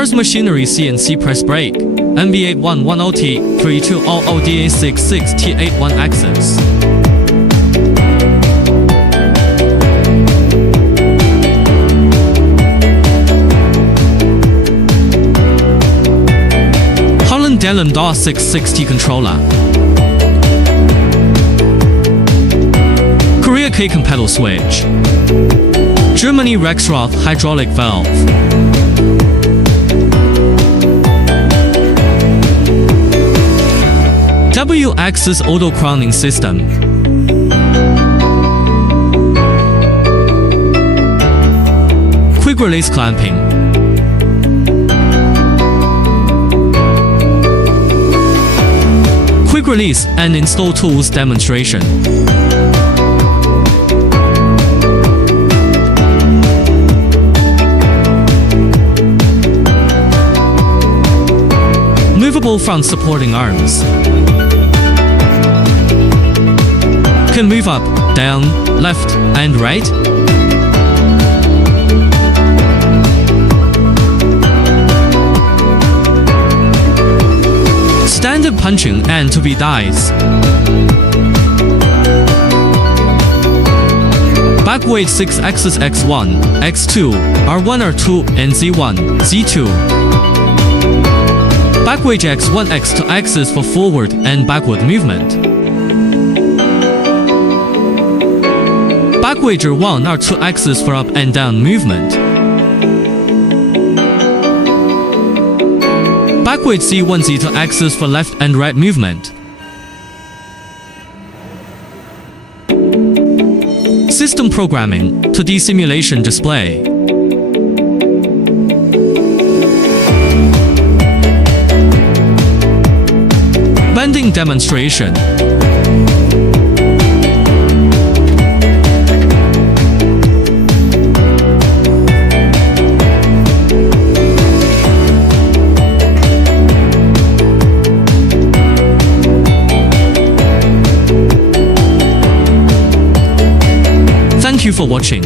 Stars Machinery CNC Press Brake, MB8 110T3200 DA66T 8+1 axis. Holland DA66T controller. Korea K-Con pedal switch. Germany Rexroth hydraulic valve. W-axis auto crowning system. Quick release clamping. Quick release and install tools demonstration. Movable front supporting arms. Can move up, down, left, and right. Standard punching and to be dies. Back weight 6-axis X1, X2, R1, R2, and Z1, Z2. Back weight X1, X2 axis for forward and backward movement. Back weight R1, R2 axis for up and down movement. Back weight Z1, Z2 axis for left and right movement. System programming, 2D simulation display. Bending demonstration. Thank you for watching.